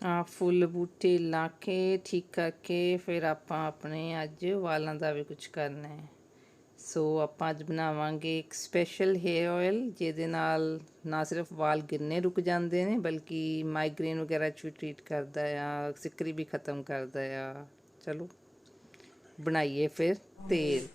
ਆ ਫੁੱਲ ਬੂਟੇ ਲਾ ਕੇ ਠੀਕ ਕਰਕੇ ਫਿਰ ਆਪਾਂ ਆਪਣੇ ਅੱਜ ਵਾਲਾਂ ਦਾ ਵੀ ਕੁਝ ਕਰਨਾ ਹੈ। ਸੋ ਆਪਾਂ ਅੱਜ ਬਣਾਵਾਂਗੇ ਇੱਕ ਸਪੈਸ਼ਲ ਹੇਅਰ ਆਇਲ ਜਿਹਦੇ ਨਾਲ ਨਾ ਸਿਰਫ ਵਾਲ ਗਿਰਨੇ ਰੁਕ ਜਾਂਦੇ ਨੇ ਬਲਕਿ ਮਾਈਗ੍ਰੇਨ ਵਗੈਰਾ 'ਚ ਵੀ ਟ੍ਰੀਟ ਕਰਦਾ ਆ, ਸਿੱਕਰੀ ਵੀ ਖ਼ਤਮ ਕਰਦਾ ਆ। ਚਲੋ ਬਣਾਈਏ ਫਿਰ ਤੇਲ।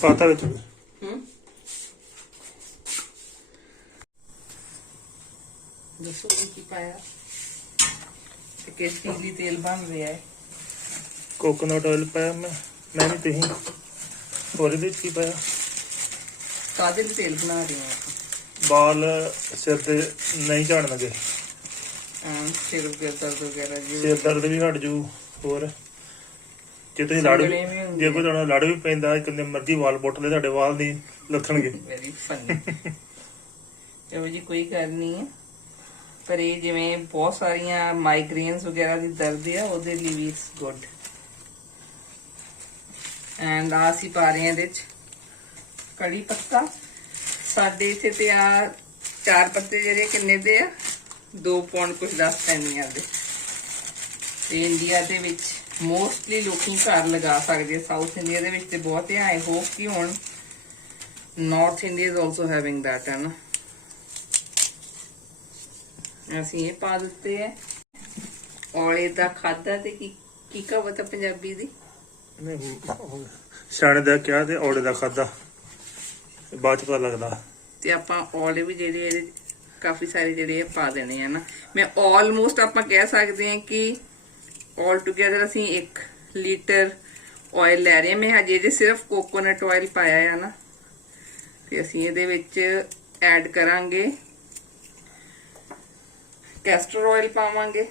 पाता विच दसो की पाया किस टीली तेल बन रहा है। कोकोनट ऑयल पाया मैं नहीं तुही और की पाया कादे भी तेल बना रहे हैं बाल सिर ते नहीं झाड़न लगे सिर दर्द वगैरह सिर दर्द भी हट जू और ਜੇ ਤੁਸੀਂ ਲੜ ਜੇ ਕੋਈ ਤੁਹਾਡਾ ਲੜ ਵੀ ਪੈਂਦਾ ਕਿੰਨੇ ਮਰਜ਼ੀ ਵਾਲ ਪੁੱਟ ਲੈ ਤੁਹਾਡੇ ਵਾਲ ਨਹੀਂ ਲੱਥਣਗੇ। ਵੈਰੀ ਫਨੀ ਇਹੋ ਜੀ ਕੋਈ ਗੱਲ ਨਹੀਂ ਹੈ ਪਰ ਇਹ ਜਿਵੇਂ ਬਹੁਤ ਸਾਰੀਆਂ ਮਾਈਗ੍ਰੇਨਸ ਵਗੈਰਾ ਦੀ ਦਰਦ ਆ ਉਹਦੇ ਲਈ ਵੀ ਇਟਸ ਗੁੱਡ। ਐਂਡ ਆ ਅਸੀਂ ਪਾ ਰਹੇ ਹਾਂ ਇਹਦੇ ਚ ਕੜੀ ਪੱਤਾ। ਸਾਡੇ ਇੱਥੇ ਤੇ ਆ 4 ਪੱਤੇ ਜਿਹੜੇ ਕਿੰਨੇ ਦੇ ਆ 2 ਪੌਂਡ ਕੁਝ 10 ਪੈਣੀਆਂ ਦੇ। ਤੇ ਇੰਡੀਆ ਦੇ ਵਿੱਚ ਮੋਸਟਲੀ ਲੋਕੀ ਘਰ ਲਗਾ ਸਕਦੇ। ਸਾਊਥ ਇੰਡੀਆ ਦੇ ਵਿੱਚ ਤੇ ਬਹੁਤ ਹੈ। ਆਈ ਹੋਪ ਕਿ ਹੁਣ north India is also having that ਹੈ ਨਾ। ਅਸੀਂ ਇਹ ਪਾ ਦਿੱਤੇ ਹੈ ਔਲੇ ਦਾ ਖਾਦਾ ਤੇ ਕੀ ਕਹਾਵਤ ਹੈ ਪੰਜਾਬੀ ਦੀ ਸਿਆਣੇ ਦਾ ਕਿਹਾ ਤੇ ਔਲੇ ਦਾ ਖਾਦਾ ਬਾਅਦ ਚ ਪਤਾ ਲੱਗਦਾ। ਤੇ ਆਪਾਂ ਔਲੇ ਵੀ ਜਿਹੜੇ ਇਹਦੇ ਕਾਫੀ ਸਾਰੇ ਜਿਹੜੇ ਪਾ ਦੇਣੇ ਆ ਨਾ। ਮੈਂ ਆਲਮੋਸਟ ਆਪਾਂ ਕਹਿ ਸਕਦੇ ਹਾਂ ਕਿ ਆਲ ਟੂਗੇਦਰ ਅਸੀਂ 1 ਲੀਟਰ ਆਇਲ ਲੈ ਰਹੇ ਹਾਂ। ਮੈਂ ਹਜੇ ਜੇ ਸਿਰਫ ਕੋਕੋਨਟ ਆਇਲ ਪਾਇਆ ਆ ਨਾ ਤੇ ਅਸੀਂ ਇਹਦੇ ਵਿੱਚ ਐਡ ਕਰਾਂਗੇ ਕੈਸਟਰ ਆਇਲ ਪਾਵਾਂਗੇ।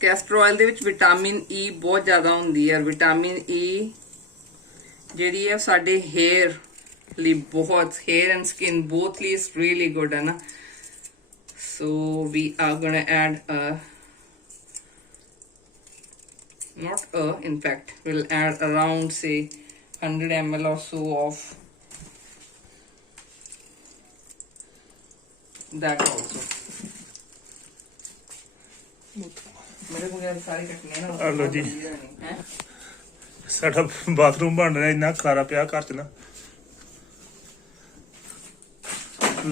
ਕੈਸਟਰ ਆਇਲ ਦੇ ਵਿੱਚ ਵਿਟਾਮਿਨ ਈ ਬਹੁਤ ਜ਼ਿਆਦਾ ਹੁੰਦੀ ਹੈ। ਵਿਟਾਮਿਨ ਈ ਜਿਹੜੀ ਹੈ ਸਾਡੇ ਹੇਅਰ ਲਈ ਬਹੁਤ, ਹੇਅਰ ਐਂਡ ਸਕਿਨ both ਲਈ is really good ਹੈ ਨਾ। So we are gonna add in fact we'll add around say 100 ml or so of that also। मेरे को यार सारी कटनी है ना। हेलो जी साडा बाथरूम बन रहा इन्ना खलारा पिया घर च ना।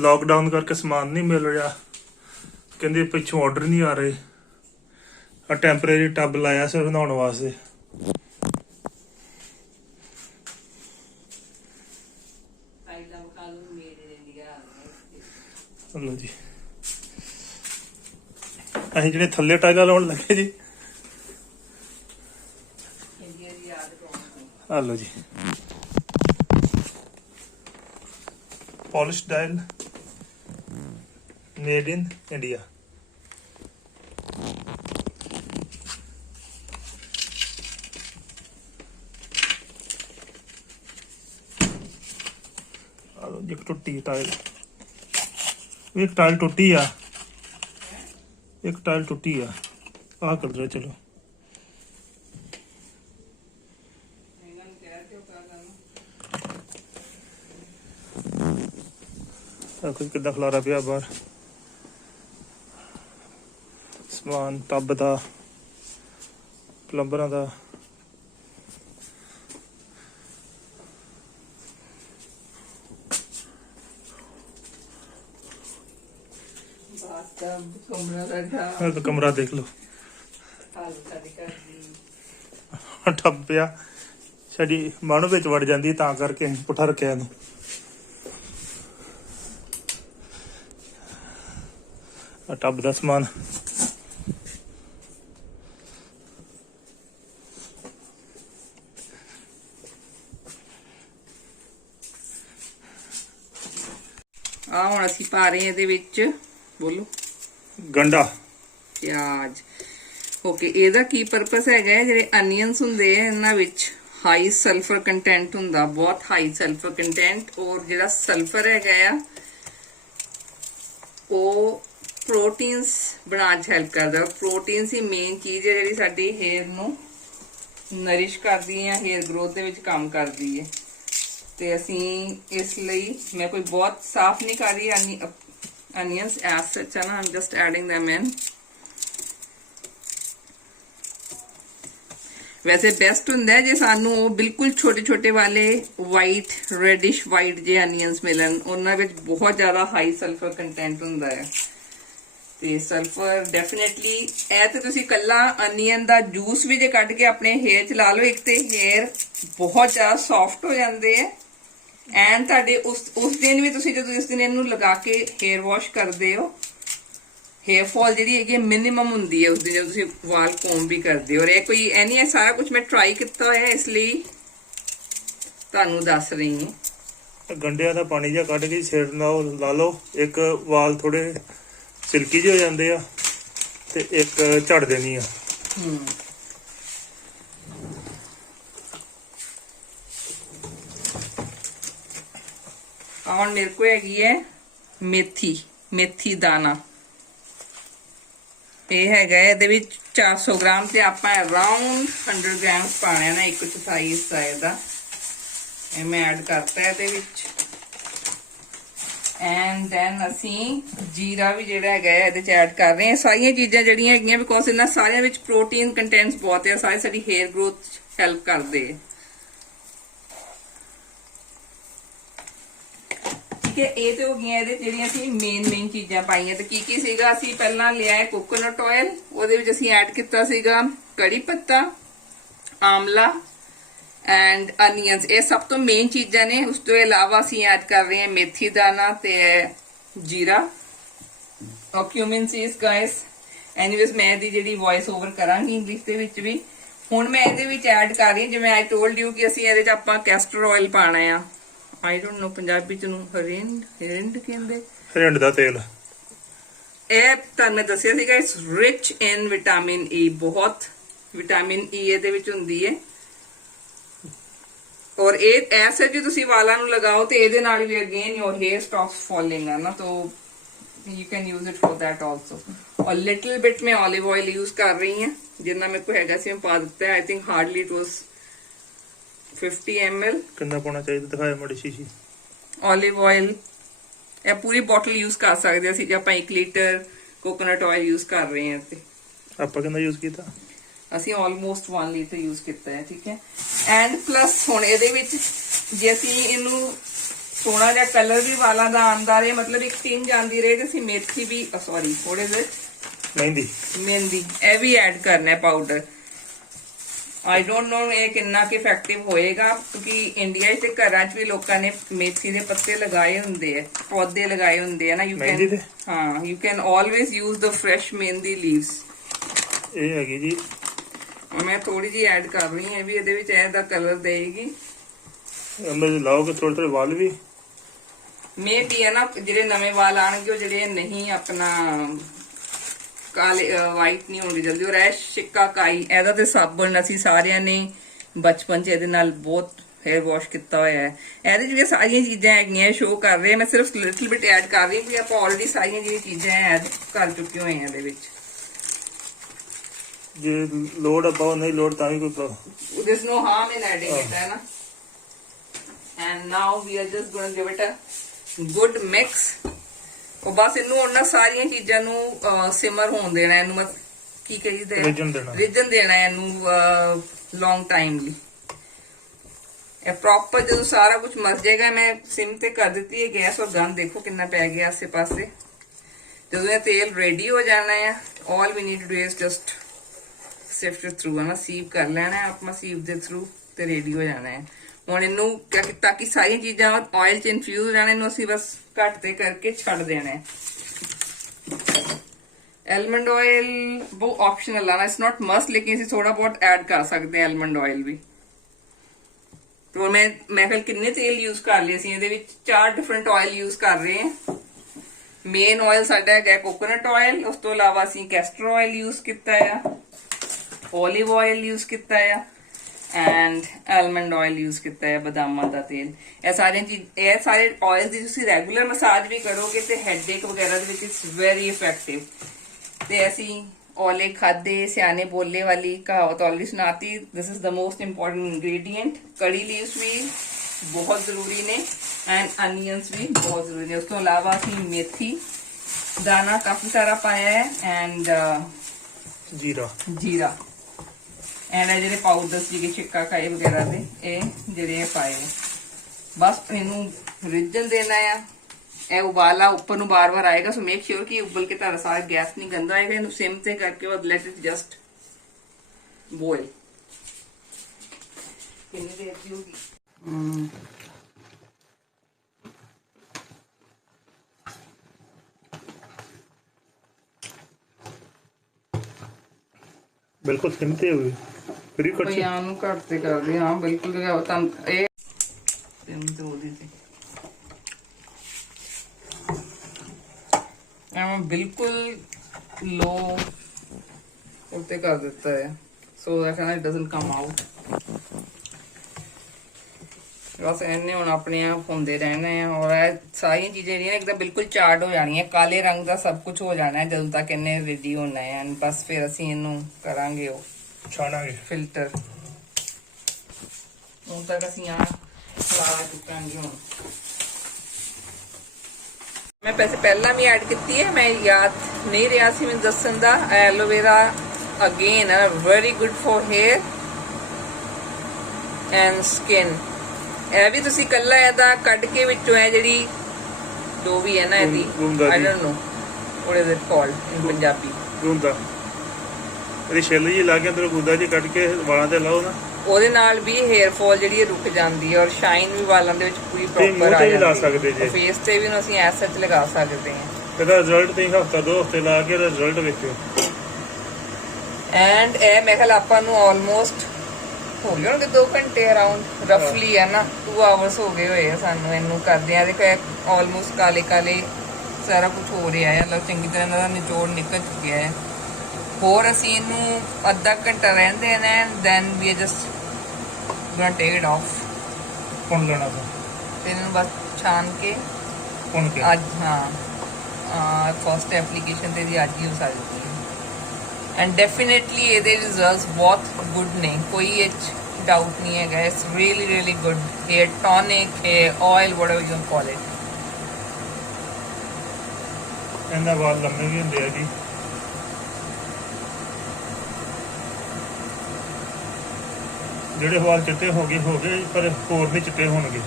लॉकडाउन करके समान नहीं मिल रहा कहते पिछों ऑर्डर नहीं आ रहे। टैंपरेरी टब लाया सिर्फ नहाने वास्ते। हेलो जी ਅਸੀਂ ਜਿਹੜੇ ਥੱਲੇ ਟਾਈਲਾਂ ਲਾਉਣ ਲੱਗੇ ਜੀ। हेलो जी polish tile made in India. एक टुट्टी टाइल, एक टाइल टुट्टी आ, एक टाइल टुट्टी आ कर रहे। चलो कुछ किदा खलारा पिया बाहर समान टब का प्लंबर का। तो कमरा देख लो टब पिया साडी मानो विच वड़ जाती तां करके पुठा रखिया ਇਹਨੂੰ। टब का समान ਆ ਹੁਣ ਅਸੀਂ ਪਾ ਰਹੇ ਹਾਂ ਇਹਦੇ ਵਿੱਚ ਬੋਲੋ ਗੰਡਾ ਪਿਆਜ਼। ਓਕੇ ਇਹਦਾ ਕੀ ਪਰਪਸ ਹੈਗਾ ਹੈ ਜਿਹੜੇ ਅਨੀਅਨਸ ਹੁੰਦੇ ਆ ਇਹਨਾਂ ਵਿੱਚ ਹਾਈ ਸਲਫਰ ਕੰਟੈਂਟ ਹੁੰਦਾ, ਬਹੁਤ ਹਾਈ ਸਲਫਰ ਕੰਟੈਂਟ। ਔਰ ਜਿਹੜਾ ਸਲਫਰ ਹੈਗਾ ਆ ਉਹ ਪ੍ਰੋਟੀਨਸ ਬਣਾਉਣ 'ਚ ਹੈਲਪ ਕਰਦਾ। ਪ੍ਰੋਟੀਨਸ ਹੀ ਮੇਨ ਚੀਜ਼ ਹੈ ਜਿਹੜੀ ਸਾਡੀ ਹੇਅਰ ਨੂੰ ਨਰਿਸ਼ ਕਰਦੀ ਹੈ, ਹੇਅਰ ਗਰੋਥ ਦੇ ਵਿੱਚ ਕੰਮ ਕਰਦੀ ਹੈ। ਤੇ ਅਸੀਂ ਇਸ ਲਈ ਮੈਂ ਕੋਈ ਬਹੁਤ ਸਾਫ਼ ਨਹੀਂ ਕਰ ਰਹੀ onions as such ਹੈ ਨਾ, I'm just adding them in। ਵੈਸੇ ਬੈਸਟ ਹੁੰਦਾ ਹੈ ਜੇ ਸਾਨੂੰ ਉਹ ਬਿਲਕੁਲ ਛੋਟੇ ਛੋਟੇ ਵਾਲੇ ਵਾਈਟ ਰੈਡਿਸ਼ ਵਾਈਟ ਜੇ ਅਨੀਅਨਸ ਮਿਲਣ, ਉਹਨਾਂ ਵਿੱਚ ਬਹੁਤ ਜ਼ਿਆਦਾ ਹਾਈ ਸਲਫਰ ਕੰਟੈਂਟ ਹੁੰਦਾ ਹੈ। ਤੇ ਸਲਫਰ ਡੈਫੀਨਿਟਲੀ ਇਹ ਤੇ ਤੁਸੀਂ ਕੱਲਾ ਅਨੀਅਨ ਦਾ ਜੂਸ ਵੀ ਜੇ ਕੱਢ ਕੇ ਆਪਣੇ ਹੇਅਰ 'ਚ ਲਾ ਲਓ, ਇੱਕ ਤੇ ਹੇਅਰ ਬਹੁਤ ਜ਼ਿਆਦਾ ਸੌਫਟ ਹੋ ਜਾਂਦੇ ਹੈ ਐਂਡ ਤੁਹਾਡੇ ਉਸ ਦਿਨ ਵੀ ਤੁਸੀਂ ਜਦੋਂ ਇਸ ਦਿਨ ਇਹਨੂੰ ਲਗਾ ਕੇ ਹੇਅਰ ਵਾਸ਼ ਕਰਦੇ ਹੋ, ਹੇਅਰ ਫਾਲ ਜਿਹੜੀ ਹੈਗੀ ਮਿਨੀਮਮ ਹੁੰਦੀ ਹੈ ਉਸ ਦਿਨ ਜਦੋਂ ਤੁਸੀਂ ਵਾਲ ਕੋਮ ਵੀ ਕਰਦੇ ਹੋ। ਔਰ ਇਹ ਕੋਈ ਐ ਨਹੀਂ ਹੈ, ਸਾਰਾ ਕੁਝ ਮੈਂ ਟਰਾਈ ਕੀਤਾ ਹੋਇਆ ਇਸ ਲਈ ਤੁਹਾਨੂੰ ਦੱਸ ਰਹੀ ਹਾਂ। ਗੰਡਿਆਂ ਦਾ ਪਾਣੀ ਜਿਹਾ ਕੱਢ ਕੇ ਸਿਰ ਨਾਲ ਲਾ ਲਓ, ਇੱਕ ਵਾਲ ਥੋੜੇ ਸਿਲਕੀ ਜਿਹੇ ਹੋ ਜਾਂਦੇ ਆ ਤੇ ਇੱਕ ਝੜਦੇ ਨਹੀਂ ਆ। ਹੁਣ ਮੇਰੇ ਕੋਲ ਹੈਗੀ ਹੈ ਮੇਥੀ ਦਾਣਾ। ਇਹ ਹੈਗਾ ਇਹਦੇ ਵਿੱਚ 400 ਗ੍ਰਾਮ ਤੇ ਆਪਾਂ ਅਰਾਊਂਡ 100 ਗ੍ਰਾਮ ਪਾਣਾ ਨਾ, 1/4 ਹਿੱਸਾ ਇਹਦਾ ਇਹ ਮੈਂ ਐਡ ਕਰਤਾ ਇਹਦੇ ਵਿੱਚ। ਐਂਡ ਦੈਨ ਅਸੀਂ ਜੀਰਾ ਵੀ ਜਿਹੜਾ ਹੈਗਾ ਇਹਦੇ ਚ ਐਡ ਕਰ ਰਹੇ ਹਾਂ। ਸਾਰੀਆਂ ਚੀਜ਼ਾਂ ਜਿਹੜੀਆਂ ਹੈਗੀਆਂ ਬਿਕੋਜ਼ ਇਹਨਾਂ ਸਾਰਿਆਂ ਵਿੱਚ ਪ੍ਰੋਟੀਨ ਕੰਟੈਂਟਸ ਬਹੁਤ ਹੈ, ਸਾਰੇ ਸਾਡੀ ਹੇਅਰ ਗਰੋਥ ਹੈਲਪ ਕਰਦੇ ਹੈ। ਠੀਕ ਹੈ, ਇਹ ਤੇ ਹੋ ਗਈਆਂ ਇਹਦੇ ਜਿਹੜੀਆਂ ਅਸੀਂ ਮੇਨ ਚੀਜ਼ਾਂ ਪਾਈਆਂ। ਤੇ ਕੀ ਸੀਗਾ, ਅਸੀਂ ਪਹਿਲਾਂ ਲਿਆ ਹੈ ਕੋਕੋਨਟ ਆਇਲ, ਉਹਦੇ ਵਿੱਚ ਅਸੀਂ ਐਡ ਕੀਤਾ ਸੀਗਾ ਕੜੀ ਪੱਤਾ, ਆਮਲਾ ਐਂਡ ਅਨੀਅਨਸ। ਇਹ ਸਭ ਤੋਂ ਮੇਨ ਚੀਜ਼ਾਂ ਨੇ। ਉਸ ਤੋਂ ਇਲਾਵਾ ਅਸੀਂ ਐਡ ਕਰ ਰਹੇ ਹਾਂ ਮੇਥੀ ਦਾਣਾ ਤੇ ਜੀਰਾ ਔਰ ਕਿਊਮਿਨ ਸੀਡਸ ਗਾਇਸ। ਐਨੀਵੇਜ਼ ਮੈਂ ਇਹਦੀ ਜਿਹੜੀ ਵੌਇਸ ਓਵਰ ਕਰਾਂਗੀ ਇੰਗਲਿਸ਼ ਦੇ ਵਿੱਚ ਵੀ। ਹੁਣ ਮੈਂ ਇਹਦੇ ਵਿੱਚ ਐਡ ਕਰ ਰਹੀ ਹਾਂ, ਜਿਵੇਂ ਆਈ ਟੋਲਡ ਯੂ ਕਿ ਅਸੀਂ ਇਹਦੇ 'ਚ ਆਪਾਂ ਕੈਸਟਰ ਆਇਲ ਪਾਣਾ ਆ। ਆਈ ਡੋਨਟ ਨੋ ਪੰਜਾਬੀ 'ਚ ਨੂੰ ਹਿਰਿੰਡ ਕਹਿੰਦੇ, ਹਿਰਿੰਡ ਦਾ ਤੇਲ। ਇਹ ਤੁਹਾਨੂੰ ਮੈਂ ਦੱਸਿਆ ਸੀਗਾ it's rich in vitamin E, ਬਹੁਤ ਵਿਟਾਮਿਨ ਈ ਇਹਦੇ ਵਿੱਚ ਹੁੰਦੀ ਹੈ। ਔਰ ਇਹ ਐਸਾ ਜੇ ਤੁਸੀਂ ਵਾਲਾਂ ਨੂੰ ਲਗਾਓ ਤੇ ਇਹਦੇ ਨਾਲ ਵੀ ਅਗੇਨ ਯੋਰ ਹੇਅਰ ਸਟਾਪਸ ਫਾਲਿੰਗ ਹੈ ਨਾ, तो you can use it for that also। और लिटिल बिट मैं ऑलिव ऑयल यूज कर रही हूँ, जितना मेरे को हैगा सी मैं पा दिता है। I think hardly it was 50 ml। कितना पाना चाहिए दिखाया मड़ी शीशी ऑलिव ऑयल ਇਹ ਪੂਰੀ ਬੋਟਲ ਯੂਜ਼ ਕਰ ਸਕਦੇ ਅਸੀਂ ਜੇ ਆਪਾਂ 1 ਲੀਟਰ ਕੋਕੋਨਟ ਆਇਲ ਯੂਜ਼ ਕਰ ਰਹੇ ਹਾਂ ਤੇ। ਆਪਾਂ ਕਿੰਨਾ ਯੂਜ਼ ਕੀਤਾ? ਅਸੀਂ ਆਲਮੋਸਟ 1 ਲੀਟਰ ਯੂਜ਼ ਕੀਤਾ ਹੈ। ਠੀਕ ਹੈ, ਐਂਡ ਪਲੱਸ ਹੁਣ ਇਹਦੇ ਵਿੱਚ ਜੇ ਅਸੀਂ ਇਹਨੂੰ ਸੋਹਣਾ ਜਿਹਾ ਕਲਰ ਵੀ ਵਾਲਾਂ ਦਾ ਆਉਂਦਾ ਰਹੇ, ਮਤਲਬ ਇੱਕ ਟਿੰਜ ਜਾਂਦੀ ਰਹੇ, ਤੇ ਅਸੀਂ ਮੇਥੀ ਵੀ ਸੌਰੀ ਥੋੜੇ ਜਿਹੇ ਮਹਿੰਦੀ ਇਹ ਵੀ ਐਡ ਕਰਨਾ ਹੈ ਪਾਊਡਰ। ਆਈ ਡੋਂਟ ਨੋ ਇਹ ਕਿੰਨਾ ਕਿ ਇਫੈਕਟਿਵ ਹੋਏਗਾ, ਕਿਉਂਕਿ ਇੰਡੀਆ 'ਚ ਤੇ ਘਰਾਂ 'ਚ ਵੀ ਲੋਕਾਂ ਨੇ ਮੇਥੀ ਦੇ ਪੱਤੇ ਲਗਾਏ ਹੁੰਦੇ ਆ, ਪੌਦੇ ਲਗਾਏ ਹੁੰਦੇ ਆ ਨਾ। ਯੂ ਕੈਨ ਹਾਂ you can always use the fresh mehndi leaves. ਇਹ ਹੈਗੀ ਜੀ, ਮੈਂ ਥੋੜੀ ਜੀ ਐਡ ਕਰ ਰਹੀ ਹਾਂ ਵੀ ਇਹਦੇ ਵਿੱਚ ਇਹਦਾ ਕਲਰ ਦੇਗੀ। ਅੰਦਰ ਲਾਓਗੇ ਥੋੜੇ ਵਾਲ ਵੀ ਮੇ ਵੀ ਹੈ ਨਾ, ਜਿਹੜੇ ਨਵੇਂ ਵਾਲ ਆਣਗੇ ਉਹ ਜਿਹੜੇ ਨਹੀਂ ਆਪਣਾ ਕਾਲੇ ਵਾਈਟ ਨਹੀਂ ਹੋਣਗੇ ਜਲਦੀ। ਔਰ ਇਹ ਸ਼ਿਕਾਕਾਈ ਇਹਦਾ ਤੇ ਸਾਬਣ ਅਸੀਂ ਸਾਰਿਆਂ ਨੇ ਬਚਪਨ 'ਚ ਇਹਦੇ ਨਾਲ ਬਹੁਤ हेयर वॉश किया होया है। ਇਹਦੇ ਜਿਹੜੀਆਂ ਸਾਰੀਆਂ ਚੀਜ਼ਾਂ ਹੈਗੀਆਂ ਸ਼ੋ ਕਰ ਰਹੇ ਮੈਂ ਸਿਰਫ ਲਿਟਲ ਬਿਟ ਐਡ ਕਰ ਰਹੀ ਕਿ ਆਪਾਂ ਆਲਰੇਡੀ ਸਾਰੀਆਂ ਜਿਹੜੀਆਂ ਚੀਜ਼ਾਂ ਐਡ ਕਰ ਚੁੱਕੇ ਹੋਏ ਆ ਇਹਦੇ ਵਿੱਚ। ਜੇ ਲੋਡ ਆਪਾਂ ਨਹੀਂ ਲੋਡ ਤਾਂ ਵੀ ਕੋਈ there is no harm in adding it है ना। and now we are just going to give it a good mix। ਉਹ ਬਸ ਇਹਨੂੰ ਉਹਨਾਂ ਸਾਰੀਆਂ ਚੀਜ਼ਾਂ ਨੂੰ ਸਿਮਰ ਹੋਣ ਦੇਣਾ, ਇਹਨੂੰ ਮਤ ਕੀ ਕਹੀਦਾ ਰਿਜਨ ਦੇਣਾ ਇਹਨੂੰ ਲੌਂਗ ਟਾਈਮ ਲਈ। ਇਹ ਪ੍ਰੋਪਰ ਜਦੋਂ ਸਾਰਾ ਕੁਝ ਮਸ ਜਾਏਗਾ, ਮੈਂ ਸਿਮ ਤੇ ਕਰ ਦਿੱਤੀ ਹੈ ਗੈਸ, ਔਰ ਗੰਦ ਦੇਖੋ ਕਿੰਨਾ ਪੈ ਗਿਆ ਆਸੇ ਪਾਸੇ। ਜਦੋਂ ਇਹ ਤੇਲ ਰੈਡੀ ਹੋ ਜਾਣਾ ਹੈ, all we need to do is just sift it through, ਨਾ ਸੀਵ ਕਰ ਲੈਣਾ ਹੈ ਆਪਾਂ, ਸੀਵ ਦੇ ਥਰੂ ਤੇ ਰੈਡੀ ਹੋ ਜਾਣਾ ਹੈ। ਹੁਣ ਇਹਨੂੰ ਤਾਂ ਕਿ ਸਾਰੀਆਂ ਚੀਜ਼ਾਂ ਆਇਲ 'ਚ ਇਨਫਿਊਜ਼ ਹੋ ਜਾਣ, ਇਹਨੂੰ ਅਸੀਂ ਬਸ ਘੱਟ ਤੇ ਕਰਕੇ ਛੱਡ ਦੇਣਾ ਹੈ। ਐਲਮੰਡ ਆਇਲ ਬਹੁਤ ਆਪਸ਼ਨਲ ਆ, ਇਟਸ ਨਾਟ ਮਸਟ, ਲੇਕਿਨ ਅਸੀਂ ਥੋੜਾ ਬਹੁਤ ਐਡ ਕਰ ਸਕਦੇ ਹਾਂ ਐਲਮੰਡ ਆਇਲ ਵੀ। तो मैं फिर कितने तेल यूज कर लिए सी ਇਹਦੇ ਵਿੱਚ 4 डिफरेंट ऑयल यूज कर रहे हैं। मेन ऑयल ਸਾਡਾ ਹੈਗਾ ਕੋਕੋਨਟ ਆਇਲ, ਉਸ ਤੋਂ ਇਲਾਵਾ ਅਸੀਂ ਕੈਸਟਰ ਆਇਲ यूज ਕੀਤਾ ਆ, 올ਿਵ ਆਇਲ यूज ਕੀਤਾ ਆ, ਐਂਡ ਆਲਮੰਡ ਆਇਲ ਯੂਜ਼ ਕੀਤਾ ਹੈ, ਬਦਾਮਾਂ ਦਾ ਤੇਲ। ਇਹ ਸਾਰੇ ਆਇਲ ਦੀ ਤੁਸੀਂ ਰੈਗੂਲਰ ਮਸਾਜ ਵੀ ਕਰੋਗੇ ਤੇ ਹੈਡੇਕ ਵਗੈਰਾ ਦੇ ਵਿੱਚ ਇਟਸ ਵੈਰੀ ਇਫੈਕਟਿਵ। ਤੇ ਅਸੀਂ ਔਲੇ ਖਾਦੇ ਸਿਆਣੇ ਬੋਲੇ ਵਾਲੀ ਕਹਾਵਤ ਆਲਰੇਡੀ ਸੁਣਾਤੀ। This is the most important ingredient. Curry leaves ਵੀ ਬਹੁਤ ਜ਼ਰੂਰੀ ਨੇ ਐਂਡ ਅਨੀਅਨਸ ਵੀ ਬਹੁਤ ਜ਼ਰੂਰੀ ਨੇ। ਉਸ ਤੋਂ ਇਲਾਵਾ ਅਸੀਂ ਮੇਥੀ ਦਾਣਾ ਕਾਫੀ ਸਾਰਾ ਪਾਇਆ ਹੈ ਐਂਡ ਜੀਰਾ ਐਂਡ ਇਹ ਜਿਹੜੇ ਪਾਊਡਰਸ ਜਿਹੜੇ ਛਿੱਕਾ ਖਾਏ ਵਗੈਰਾ ਦੇ ਇਹ ਜਿਹੜੇ ਪਾਏ। ਬਸ ਇਹਨੂੰ ਰਿੱਝਣ ਦੇਣਾ ਆ। ਇਹ ਉਬਾਲਾ ਉੱਪਰ ਨੂੰ ਬਾਰ-ਬਾਰ ਆਏਗਾ, ਸੋ ਮੇਕ ਸ਼ੋਰ ਕਿ ਉਬਲ ਕੇ ਤੁਹਾਡਾ ਸਾਰਾ ਗੈਸ ਨਹੀਂ ਗੰਦਾ ਆਏਗਾ। ਇਹਨੂੰ ਸਿਮ ਤੇ ਕਰਕੇ ਬਾਅਦ ਲੈਟ ਇਟ ਜਸਟ ਬੋਇਲ। ਕਿੰਨੀ ਦੇਰ ਦੀ ਹੋਗੀ? ਬਿਲਕੁਲ ਸਿਮ ਤੇ ਹੋਵੇ ਫਿਰ ਹੀ ਕੱਟ ਭਈਆਂ ਨੂੰ ਘੱਟ ਤੇ ਕਰਦੇ ਹਾਂ ਬਿਲਕੁਲ। ਤਾਂ ਇਹ ਸਿਮ ਤੇ ਉਹਦੀ ਤੇ ਐਵੇਂ ਬਿਲਕੁਲ ਲੋ ਉੱਤੇ ਕਰ ਦਿੱਤਾ ਹੈ so that it doesn't come out. ਬਸ ਇਹਨੇ ਹੁਣ ਆਪਣੇ ਆਪ ਹੁੰਦੇ ਰਹਿਣਾ ਹੈ ਔਰ ਇਹ ਸਾਰੀਆਂ ਚੀਜ਼ਾਂ ਜਿਹੜੀਆਂ ਇੱਕਦਮ ਬਿਲਕੁਲ ਚਾਰਟ ਹੋ ਜਾਣੀਆਂ, ਕਾਲੇ ਰੰਗ ਦਾ ਸਭ ਕੁਝ ਹੋ ਜਾਣਾ ਹੈ ਜਦੋਂ ਤੱਕ ਇਹਨੇ ਰੈਡੀ ਹੋਣਾ ਹੈ। ਐਂਡ ਬਸ ਫਿਰ ਅਸੀਂ ਇਹਨੂੰ ਕਰਾਂਗੇ ਉਹ ਛਾਣਾਂਗੇ ਫਿਲਟਰ। ਹੁਣ ਤੱਕ ਅਸੀਂ ਆ ਖਲਾਰਾ ਚੁੱਕਾਂਗੇ। ਹੁਣ ਮੈਂ ਪਹਿਲਾਂ ਵੀ ਐਡ ਕੀਤੀ ਹੈ, ਮੈਂ ਯਾਦ ਨਹੀਂ ਰਿਹਾ ਸੀ ਮੈਨੂੰ ਦੱਸਣ ਦਾ। Aloe vera again very good for hair and skin. ਇਹ ਵੀ ਤੁਸੀਂ ਕੱਲਾ ਇਹਦਾ ਕੱਢ ਕੇ ਵਿੱਚੋਂ ਹੈ ਜਿਹੜੀ ਜੋ ਵੀ ਹੈ ਨਾ ਇਹਦੀ I don't know what is it called in Punjabi. ਗੁੰਦਾ ਇਹਦੀ ਛਿੱਲ ਜੀ ਲਾ ਕੇ ਅੰਦਰੋਂ ਗੁੰਦਾ ਜੀ ਕੱਢ ਕੇ ਵਾਲਾਂ ਤੇ ਲਾਓ ਨਾ, ਉਹਦੇ ਨਾਲ ਵੀ ਹੇਅਰ ਫਾਲ ਜਿਹੜੀ ਰੁਕ ਜਾਂਦੀ ਹੈ ਔਰ ਸ਼ਾਈਨ ਵੀ ਵਾਲਾਂ ਦੇ ਵਿੱਚ ਪੂਰੀ ਪ੍ਰੋਪਰ ਆ ਜਾਂਦੀ ਹੈ। ਲਾ ਸਕਦੇ ਜੀ ਫੇਸ ਤੇ ਵੀ ਅਸੀਂ ਐਸ ਸੱਚ ਲਗਾ ਸਕਦੇ ਹਾਂ। ਇਹਦਾ ਰਿਜ਼ਲਟ ਤੁਸੀਂ ਹਫਤਾ 2 ਹਫ਼ਤੇ ਲਾ ਕੇ ਇਹਦਾ ਰਿਜ਼ਲਟ ਵੇਖਿਓ। ਐਂਡ ਇਹ ਮੈਂ ਖਿਆਲ ਆਪਾਂ ਨੂੰ ਆਲਮੋਸਟ ਹੋ ਗਏ ਹੋਣਗੇ 2 ਘੰਟੇ ਅਰਾਊਂਡ ਰਫਲੀ ਹੈ ਨਾ 2 ਆਵਰਸ ਹੋ ਗਏ ਹੋਏ ਆ ਸਾਨੂੰ ਇਹਨੂੰ ਕਰਦੇ ਆ। ਦੇਖੋ ਆਲਮੋਸਟ ਕਾਲੇ ਕਾਲੇ ਸਾਰਾ ਕੁਝ ਹੋ ਰਿਹਾ ਹੈ, ਮਤਲਬ ਚੰਗੀ ਤਰ੍ਹਾਂ ਦਾ ਨਿਚੋੜ ਨਿਕਲ ਚੁੱਕਿਆ ਹੈ। ਹੋਰ ਅਸੀਂ ਇਹਨੂੰ ਅੱਧਾ ਘੰਟਾ ਰਹਿਣ ਦੇਣਾ and then we just gonna take it off. ਪੁਣ ਲੈਣਾ ਤੇ ਇਹਨੂੰ ਬਸ ਛਾਣ ਕੇ ਪੁਣ ਕੇ ਅੱਜ ਫਸਟ ਐਪਲੀਕੇਸ਼ਨ ਤੇ ਦੀ ਅੱਜ ਹੀ ਹੋ ਸਕਦੀ ਹੈ। ਐਂਡ ਡੈਫੀਨੇਟਲੀ ਇਹਦੇ ਰਿਜ਼ਲਟਸ ਬਹੁਤ ਗੁੱਡ ਨੇ, ਕੋਈ ਇਹ ਡਾਊਟ ਨਹੀਂ ਹੈਗਾ। It's really really good hair tonic, hair oil, whatever you call it. ਇਹਦਾ ਵਾਲ ਲੰਮੇ ਵੀ ਹੁੰਦੇ ਆ ਜੀ। ਜਿਹੜੇ ਵਾਲ ਚਿੱਟੇ ਹੋ ਗਏ ਪਰ ਹੋਰ ਨਹੀਂ ਚਿੱਟੇ ਹੋਣਗੇ।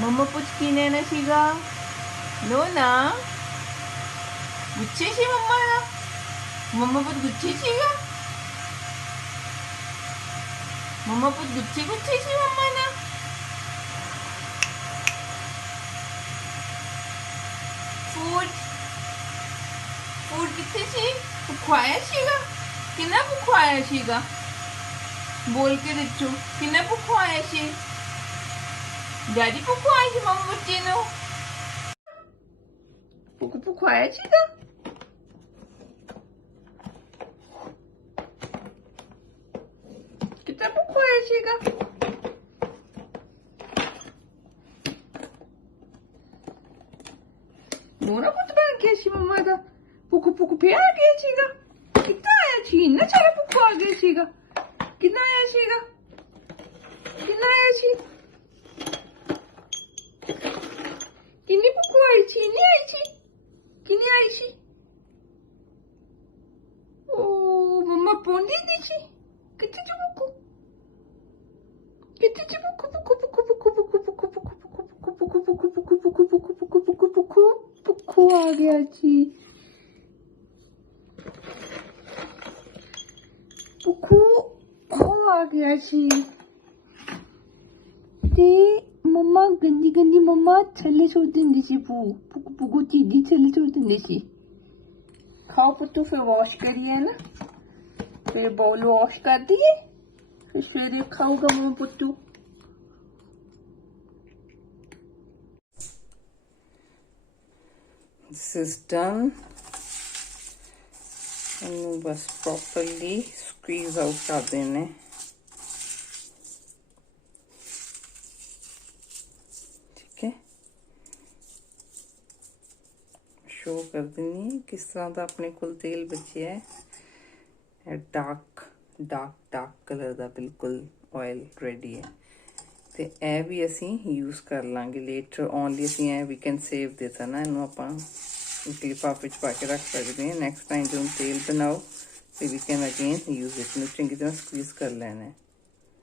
Mama puts kinena siga. No na. Gucci si mama na. Mama put Gucci siga. Mama put Gucci si mama na. Food कितने सी भुखवाया सीगा किना भुखवाया सीगा बोल के देखो किना भुखवाया सी डैडी भुखवाया सी मम्मा बच्चे नो भुखवाया सीगा कितना भुखवाया सीगा नोना पुत बन गया सी मम्मा दा भुख पे आ गया सीगा कितना आया सी इन्ना सारा भुख आ गया सीगा कितना आया सीगा कितना आया सी किन्नी भुख आई सी नहीं आई सी किन्नी आई सी ओ मम्मा पोंदी दी सी कितनी ची भुख कितनी ची भुख आ गया जी भुखू आ गया जी ते मम्मा गंदी गंदी मम्मा थल्ले छोड़ देंदी सी पुगु चीजी थल्ले छोड़ देंदी सी। खाओ पुत्तू, फिर वॉश करिए ना, फिर बाउल वॉश कर दिए, फिर खाऊगा मुंह पुत्तू। This is done. ਇਹਨੂੰ ਬਸ ਪ੍ਰੋਪਰਲੀ ਸਕੁਈਜ਼ ਆਊਟ ਕਰ ਦੇਣਾ। ਠੀਕ ਹੈ, ਸ਼ੋ ਕਰ ਦੇਣੀ ਕਿਸ ਤਰ੍ਹਾਂ ਦਾ ਆਪਣੇ ਕੋਲ ਤੇਲ ਬਚਿਆ ਹੈ। ਇਹ ਡਾਰਕ ਕਲਰ ਦਾ ਬਿਲਕੁਲ ਆਇਲ ਰੈਡੀ ਹੈ। ਤੇ ਇਹ ਵੀ ਅਸੀਂ ਯੂਜ਼ ਕਰ ਲਾਂਗੇ ਲੇਟਰ ਔਨ ਲਈ। ਅਸੀਂ ਇਹ ਵੀ ਕੈਨ ਸੇਵ ਦਿੱਤਾ ਨਾ, ਇਹਨੂੰ ਆਪਾਂ ਲਿਫਾਫੇ 'ਚ ਪਾ ਕੇ ਰੱਖ ਸਕਦੇ ਹਾਂ। ਨੈਕਸਟ ਟਾਈਮ ਜਦੋਂ ਤੇਲ ਬਣਾਓ ਤੇ we can again use it. ਨੂੰ ਚੰਗੀ ਤਰ੍ਹਾਂ ਸਕਵੀਜ਼ ਕਰ ਲੈਣਾ ਹੈ।